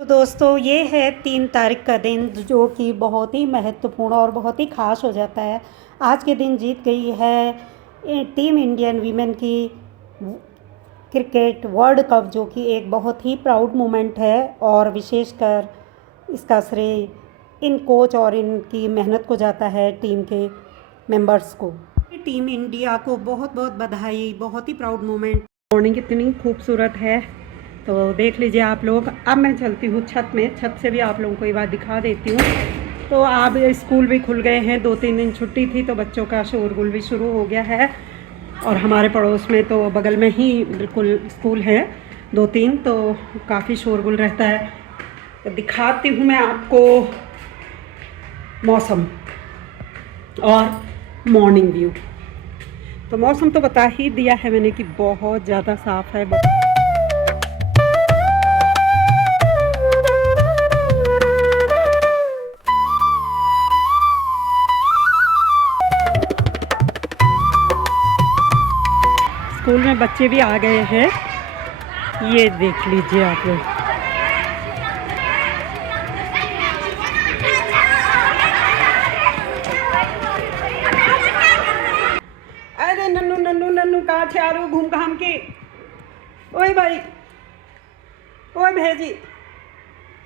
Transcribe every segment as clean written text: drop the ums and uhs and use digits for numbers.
तो दोस्तों ये है 3 तारीख का दिन जो कि बहुत ही महत्वपूर्ण और बहुत ही ख़ास हो जाता है। आज के दिन जीत गई है टीम इंडियन वीमेन की क्रिकेट वर्ल्ड कप, जो कि एक बहुत ही प्राउड मोमेंट है और विशेषकर इसका श्रेय इन कोच और इनकी मेहनत को जाता है, टीम के मेंबर्स को। टीम इंडिया को बहुत बहुत बधाई, बहुत ही प्राउड मोमेंट। मॉर्निंग कितनी खूबसूरत है तो देख लीजिए आप लोग। अब मैं चलती हूँ छत में, छत से भी आप लोगों को ये बात दिखा देती हूँ। तो अब स्कूल भी खुल गए हैं, 2-3 दिन छुट्टी थी तो बच्चों का शोरगुल भी शुरू हो गया है। और हमारे पड़ोस में तो बगल में ही बिल्कुल स्कूल है 2-3, तो काफ़ी शोरगुल रहता है। तो दिखाती हूँ मैं आपको मौसम और मॉर्निंग व्यू। तो मौसम तो बता ही दिया है मैंने कि बहुत ज़्यादा साफ़ है। स्कूल में बच्चे भी आ गए हैं, ये देख लीजिए आप लोग। अरे नन्नू नन्नू नन्नू कहाँ छे आरू घूम घाम के। ओए भाई, ओए भेजी,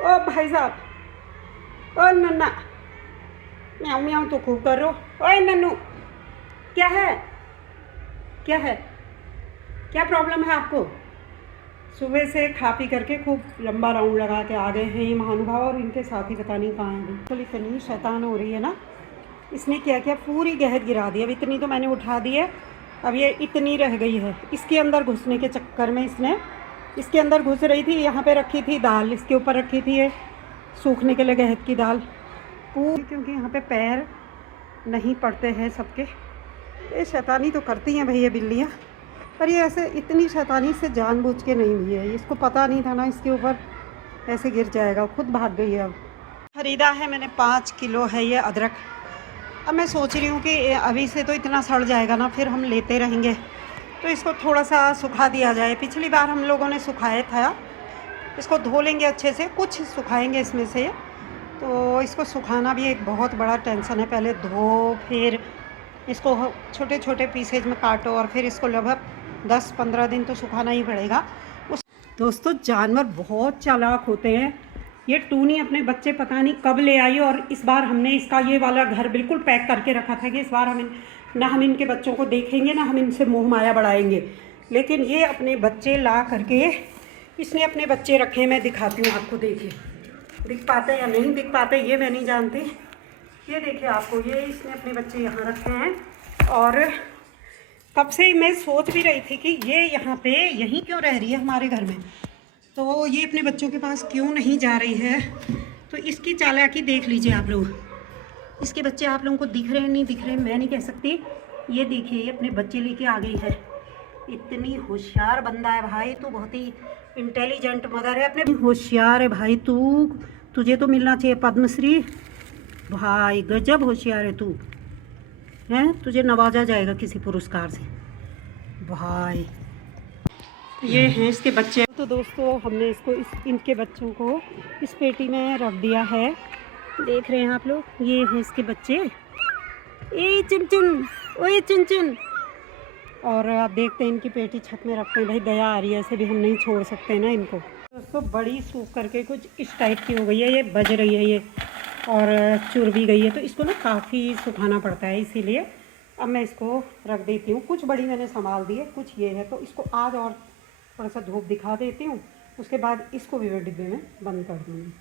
ओ भाई साहब, ओ नन्ना, म्याऊं म्याऊं तो खूब कर रो। ओए नन्नू, क्या है, क्या है, क्या प्रॉब्लम है आपको? सुबह से खा पी करके खूब लंबा राउंड लगा के आ गए हैं ये महानुभाव, और इनके साथ ही पता नहीं कहाँ है। बिल्कुल इतनी शैतान हो रही है ना। इसने क्या किया, पूरी गहत गिरा दी। अब इतनी तो मैंने उठा दी है, अब ये इतनी रह गई है। इसके अंदर घुसने के चक्कर में इसने, इसके अंदर घुस रही थी। यहाँ पे रखी थी दाल, इसके ऊपर रखी थी ये सूखने के लिए गहत की दाल पूरी, क्योंकि यहाँ पे पैर नहीं पड़ते हैं सबके। ये शैतानी तो करती हैं भैया बिल्लियाँ, पर ये ऐसे इतनी शैतानी से जानबूझ के नहीं हुई है। इसको पता नहीं था ना इसके ऊपर ऐसे गिर जाएगा, खुद भाग गई है। अब ख़रीदा है मैंने 5 किलो है ये अदरक। अब मैं सोच रही हूँ कि अभी से तो इतना सड़ जाएगा ना, फिर हम लेते रहेंगे, तो इसको थोड़ा सा सुखा दिया जाए। पिछली बार हम लोगों ने सुखाया था, इसको धो लेंगे अच्छे से, कुछ सुखाएंगे इसमें से। तो इसको सुखाना भी एक बहुत बड़ा टेंशन है। पहले धो, फिर इसको छोटे छोटे पीसेज में काटो, और फिर इसको लगभग 10-15 दिन तो सुखाना ही पड़ेगा। दोस्तों जानवर बहुत चालाक होते हैं। ये टूनी अपने बच्चे पता नहीं कब ले आई, और इस बार हमने इसका ये वाला घर बिल्कुल पैक करके रखा था कि इस बार ना हम इनके बच्चों को देखेंगे, ना हम इनसे मोह माया बढ़ाएंगे। लेकिन ये अपने बच्चे ला करके, इसने अपने बच्चे रखे। मैं दिखाती हूँ आपको, देखिए दिख पाते या नहीं दिख पाते ये मैं नहीं जानती। ये देखिए आपको, ये इसने अपने बच्चे यहाँ रखे हैं। और तब से मैं सोच भी रही थी कि ये यहाँ पे यहीं क्यों रह रही है हमारे घर में, तो ये अपने बच्चों के पास क्यों नहीं जा रही है। तो इसकी चालाकी देख लीजिए आप लोग। इसके बच्चे आप लोगों को दिख रहे हैं नहीं दिख रहे हैं मैं नहीं कह सकती। ये देखिए, ये अपने बच्चे लेके आ गई है। इतनी होशियार बंदा है भाई, तू बहुत ही इंटेलिजेंट मदर है। अपने होशियार है भाई तू, तुझे तो मिलना चाहिए पद्मश्री भाई। गजब होशियार है तू, हैं, तुझे नवाजा जाएगा किसी पुरस्कार से भाई। ये हैं इसके बच्चे। तो दोस्तों हमने इसको इनके बच्चों को इस पेटी में रख दिया है, देख रहे हैं आप लोग। ये हैं इसके बच्चे, ए चुन चुन, ओए चुन चुन। और आप देखते हैं इनकी पेटी छत में रखते हैं। भाई दया आ रही है, ऐसे भी हम नहीं छोड़ सकते ना इनको। दोस्तों बड़ी सूख करके कुछ इस टाइप की हो गई है, ये बज रही है ये, और चुर भी गई है। तो इसको ना काफ़ी सुखाना पड़ता है, इसीलिए अब मैं इसको रख देती हूँ। कुछ बड़ी मैंने संभाल दी है, कुछ ये है। तो इसको आज और थोड़ा सा धूप दिखा देती हूँ, उसके बाद इसको भी मैं डिब्बे में बंद कर दूँगी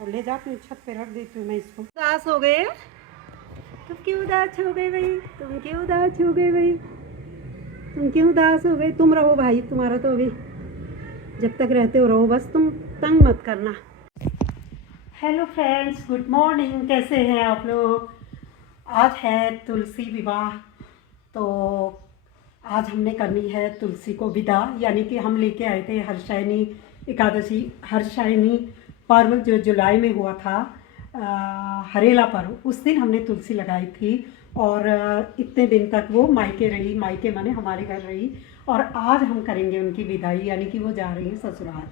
और ले जाती हूँ छत पे रख देती हूँ मैं इसको। उदास हो गए तुम, क्यों उदास हो गए भाई, तुम क्यों उदास हो गए भाई, तुम क्यों उदास हो गए। तुम रहो भाई, तुम्हारा तो अभी जब तक रहते हो रहो, बस तुम तंग मत करना। हेलो फ्रेंड्स, गुड मॉर्निंग, कैसे हैं आप लोग। आज है तुलसी विवाह, तो आज हमने करनी है तुलसी को विदा। यानी कि हम लेके आए थे हर्षायनी एकादशी, हर्षायनी पर्व जो जुलाई में हुआ था, हरेला पर्व, उस दिन हमने तुलसी लगाई थी। और इतने दिन तक वो मायके रही, मायके माने हमारे घर रही। और आज हम करेंगे उनकी विदाई, यानी कि वो जा रही है ससुराल।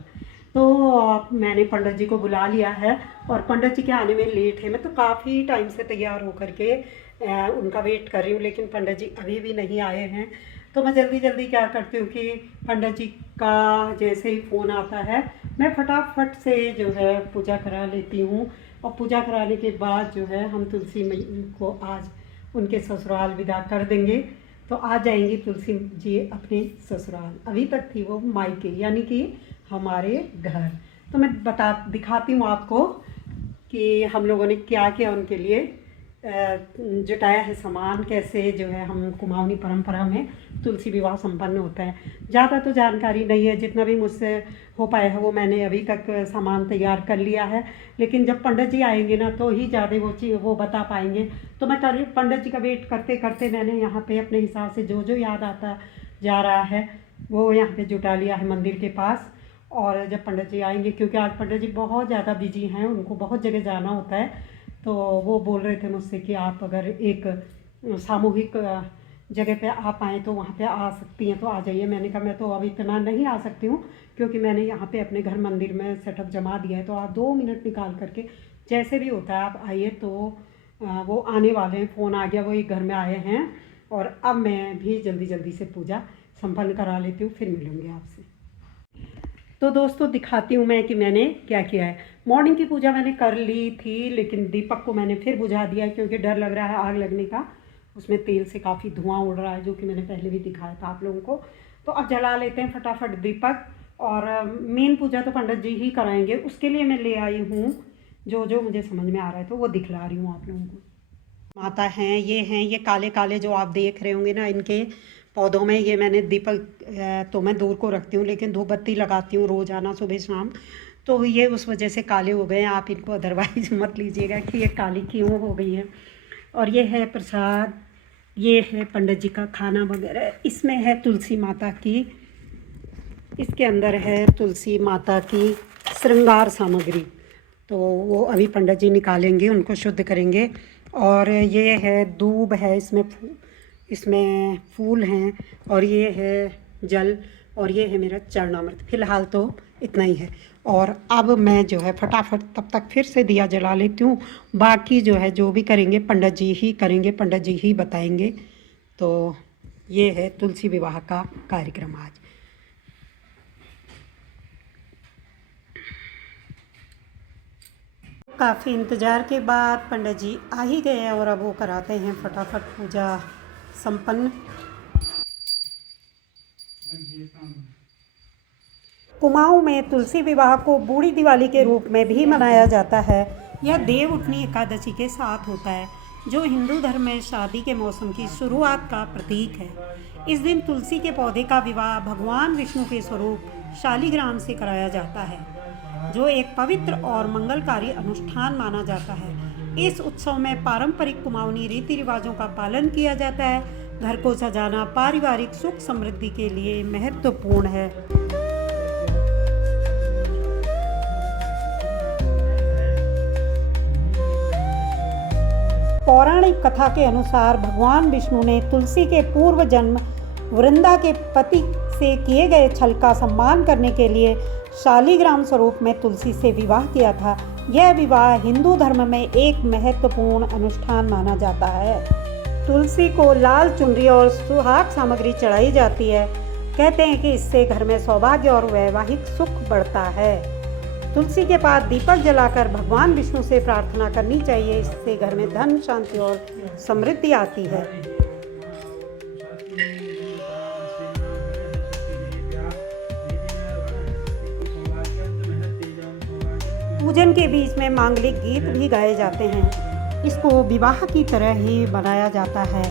तो मैंने पंडित जी को बुला लिया है और पंडित जी के आने में लेट है। मैं तो काफ़ी टाइम से तैयार होकर के उनका वेट कर रही हूँ, लेकिन पंडित जी अभी भी नहीं आए हैं। तो मैं जल्दी जल्दी क्या करती हूँ कि पंडित जी का जैसे ही फ़ोन आता है मैं फटाफट से जो है पूजा करा लेती हूँ। और पूजा कराने के बाद जो है हम तुलसी मैया को आज उनके ससुराल विदा कर देंगे। तो आ जाएंगी तुलसी जी अपने ससुराल, अभी तक थी वो मायके यानी कि हमारे घर। तो मैं दिखाती हूँ आपको कि हम लोगों ने क्या किया उनके लिए, जुटाया है सामान, कैसे जो है हम कुमाऊनी परंपरा में तुलसी विवाह संपन्न होता है। ज़्यादा तो जानकारी नहीं है, जितना भी मुझसे हो पाया है वो मैंने अभी तक सामान तैयार कर लिया है। लेकिन जब पंडित जी आएंगे ना तो ही ज़्यादा वो बता पाएंगे। तो मैं पंडित जी का वेट करते करते मैंने यहाँ पे अपने हिसाब से जो जो याद आता जा रहा है वो यहाँ पे जुटा लिया है मंदिर के पास। और जब पंडित जी आएंगे, क्योंकि आज पंडित जी बहुत ज़्यादा बिजी हैं, उनको बहुत जगह जाना होता है, तो वो बोल रहे थे मुझसे कि आप अगर एक सामूहिक जगह पे आ पाएँ तो वहाँ पे आ सकती हैं तो आ जाइए। मैंने कहा मैं तो अभी इतना नहीं आ सकती हूँ, क्योंकि मैंने यहाँ पे अपने घर मंदिर में सेटअप जमा दिया है। तो आप 2 मिनट निकाल करके जैसे भी होता है आप आइए। तो वो आने वाले हैं, फ़ोन आ गया, वो एक घर में आए हैं। और अब मैं भी जल्दी जल्दी से पूजा संपन्न करा लेती हूँ, फिर मिलूँगी आपसे। तो दोस्तों दिखाती हूँ मैं कि मैंने क्या किया है। मॉर्निंग की पूजा मैंने कर ली थी, लेकिन दीपक को मैंने फिर बुझा दिया है क्योंकि डर लग रहा है आग लगने का। उसमें तेल से काफ़ी धुआं उड़ रहा है, जो कि मैंने पहले भी दिखाया था आप लोगों को। तो अब जला लेते हैं फटाफट दीपक। और मेन पूजा तो पंडित जी ही कराएंगे, उसके लिए मैं ले आई हूँ जो जो मुझे समझ में आ रहा है, तो वो दिखला रही हूँ आप लोगों को। माता हैं, ये काले काले जो आप देख रहे होंगे ना, इनके पौधों में ये मैंने दीपक तो मैं दूर को रखती हूँ, लेकिन धूप बत्ती लगाती हूँ रोज़ाना सुबह शाम। तो ये उस वजह से काले हो गए हैं। आप इनको अदरवाइज मत लीजिएगा कि ये काली क्यों हो गई है। और ये है प्रसाद, ये है पंडित जी का खाना वगैरह। इसमें है तुलसी माता की, इसके अंदर है तुलसी माता की श्रृंगार सामग्री। तो वो अभी पंडित जी निकालेंगे, उनको शुद्ध करेंगे। और ये है दूब है, इसमें फूल हैं, और ये है जल, और ये है मेरा चरणामृत। फ़िलहाल तो इतना ही है। और अब मैं जो है फटाफट तब तक फिर से दिया जला लेती हूँ। बाकी जो है जो भी करेंगे पंडित जी ही करेंगे, पंडित जी ही बताएंगे। तो ये है तुलसी विवाह का कार्यक्रम आज। काफ़ी इंतज़ार के बाद पंडित जी आ ही गए हैं और अब वो कराते हैं फटाफट पूजा संपन्न। कुमाऊं में तुलसी विवाह को बूढ़ी दिवाली के रूप में भी मनाया जाता है। यह देव उठनी एकादशी के साथ होता है, जो हिंदू धर्म में शादी के मौसम की शुरुआत का प्रतीक है। इस दिन तुलसी के पौधे का विवाह भगवान विष्णु के स्वरूप शालिग्राम से कराया जाता है, जो एक पवित्र और मंगलकारी अनुष्ठान माना जाता है। इस उत्सव में पारंपरिक कुमाऊनी रीति रिवाजों का पालन किया जाता है। घर को सजाना पारिवारिक सुख समृद्धि के लिए महत्वपूर्ण है। पौराणिक कथा के अनुसार भगवान विष्णु ने तुलसी के पूर्व जन्म वृंदा के पति से किए गए छल का सम्मान करने के लिए शालिग्राम स्वरूप में तुलसी से विवाह किया था। यह विवाह हिंदू धर्म में एक महत्वपूर्ण अनुष्ठान माना जाता है। तुलसी को लाल चुनरी और सुहाग सामग्री चढ़ाई जाती है। कहते हैं कि इससे घर में सौभाग्य और वैवाहिक सुख बढ़ता है। तुलसी के पास दीपक जलाकर भगवान विष्णु से प्रार्थना करनी चाहिए। इससे घर में धन, शांति और समृद्धि आती है। पूजन के बीच में मांगलिक गीत भी गाए जाते हैं। इसको विवाह की तरह ही बनाया जाता है।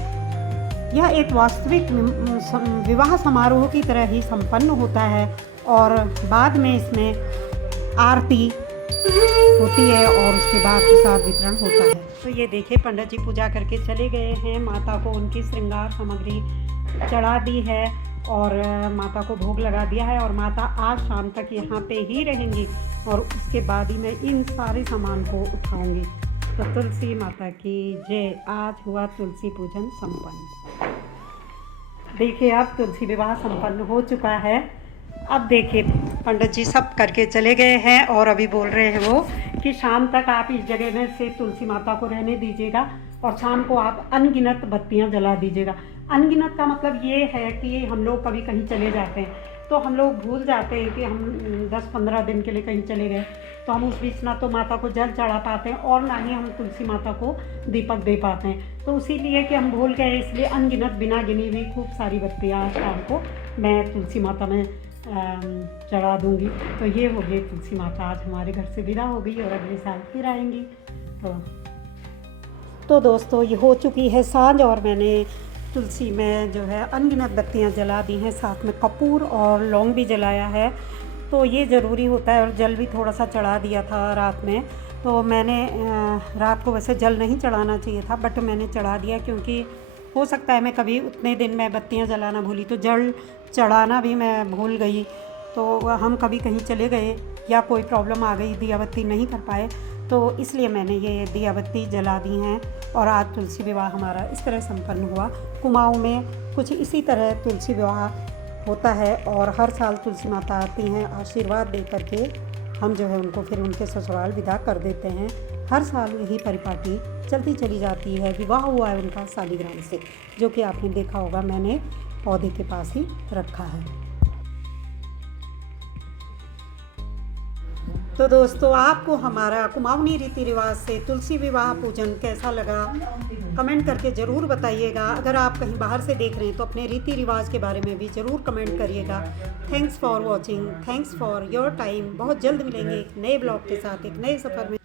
यह एक वास्तविक विवाह समारोह की तरह ही संपन्न होता है और बाद में इसमें आरती होती है और उसके बाद प्रसाद वितरण होता है। तो ये देखिए पंडित जी पूजा करके चले गए हैं। माता को उनकी श्रृंगार सामग्री चढ़ा दी है और माता को भोग लगा दिया है। और माता आज शाम तक यहाँ पे ही रहेंगी और उसके बाद ही मैं इन सारे सामान को उठाऊंगी। तो तुलसी माता की जय। आज हुआ तुलसी पूजन संपन्न। देखिए अब तुलसी विवाह संपन्न हो चुका है। अब देखिए पंडित जी सब करके चले गए हैं और अभी बोल रहे हैं वो कि शाम तक आप इस जगह में से तुलसी माता को रहने दीजिएगा और शाम को आप अनगिनत बत्तियां जला दीजिएगा। अनगिनत का मतलब ये है कि हम लोग कभी कहीं चले जाते हैं तो हम लोग भूल जाते हैं कि हम 10-15 दिन के लिए कहीं चले गए, तो हम उस बीच ना तो माता को जल चढ़ा पाते हैं और ना ही हम तुलसी माता को दीपक दे पाते हैं। तो इसीलिए कि हम भूल गए, इसलिए अनगिनत बिना गिनी हुई खूब सारी बत्तियाँ शाम को मैं तुलसी माता में चढ़ा दूँगी। तो ये हो गई तुलसी माता आज हमारे घर से विदा हो गई और अगले साल फिर आएंगी। तो दोस्तों ये हो चुकी है सांझ और मैंने तुलसी में जो है अनगिनत बत्तियां जला दी हैं, साथ में कपूर और लौंग भी जलाया है। तो ये ज़रूरी होता है और जल भी थोड़ा सा चढ़ा दिया था रात में। तो मैंने रात को वैसे जल नहीं चढ़ाना चाहिए था बट मैंने चढ़ा दिया, क्योंकि हो सकता है मैं कभी उतने दिन में बत्तियां जलाना भूली तो जल चढ़ाना भी मैं भूल गई। तो हम कभी कहीं चले गए या कोई प्रॉब्लम आ गई, दिया बत्ती नहीं कर पाए, तो इसलिए मैंने ये दिया बत्ती जला दी हैं। और आज तुलसी विवाह हमारा इस तरह संपन्न हुआ। कुमाऊँ में कुछ इसी तरह तुलसी विवाह होता है और हर साल तुलसी माता आती हैं, आशीर्वाद दे करके हम जो है उनको फिर उनके ससुराल विदा कर देते हैं। हर साल यही परिपाटी चलती चली जाती है। विवाह हुआ है उनका शालीग्राम से, जो कि आपने देखा होगा मैंने पौधे के पास ही रखा है। तो दोस्तों आपको हमारा कुमाऊनी रीति रिवाज से तुलसी विवाह पूजन कैसा लगा कमेंट करके ज़रूर बताइएगा। अगर आप कहीं बाहर से देख रहे हैं तो अपने रीति रिवाज के बारे में भी ज़रूर कमेंट करिएगा। Thanks for watching, thanks for your time. बहुत जल्द मिलेंगे एक नए ब्लॉग के साथ, एक नए सफ़र में।